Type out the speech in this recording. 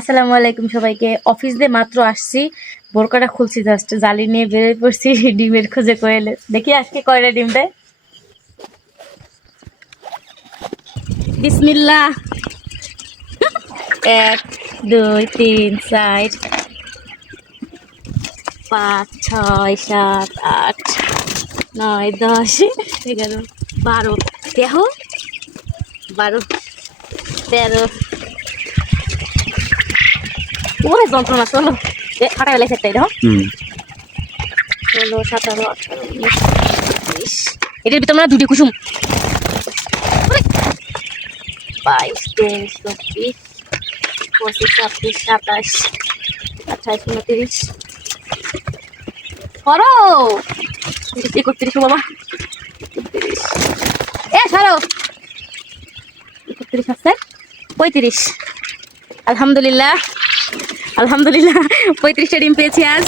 আসসালামু আলাইকুম সবাইকে। অফিস দিয়ে মাত্র আসছি, বোরকাটা খুলছি, জাস্ট জালি নিয়ে বেরিয়ে পড়ছি ডিমের খোঁজে কোয়েলে। দেখি আজকে কয়টা ডিম দেয়। বিসমিল্লাহ। 1 2 3 4 5 6 7 8 9 10 11 12 দেখো 12 13 ওরে যন্ত্রণা। চলো ফাটা গেলে সেটাই দেখো। 16 17 18 19 20 এটার ভিতর মানে দুটি কুসুম। 22 23 24 25 26 27 28 29 করো 31 বাবা 32 ছাড়ো 31 আছে 35। আলহামদুলিল্লাহ আলহামদুলিল্লাহ 35টা ডিম পেয়েছি আজ।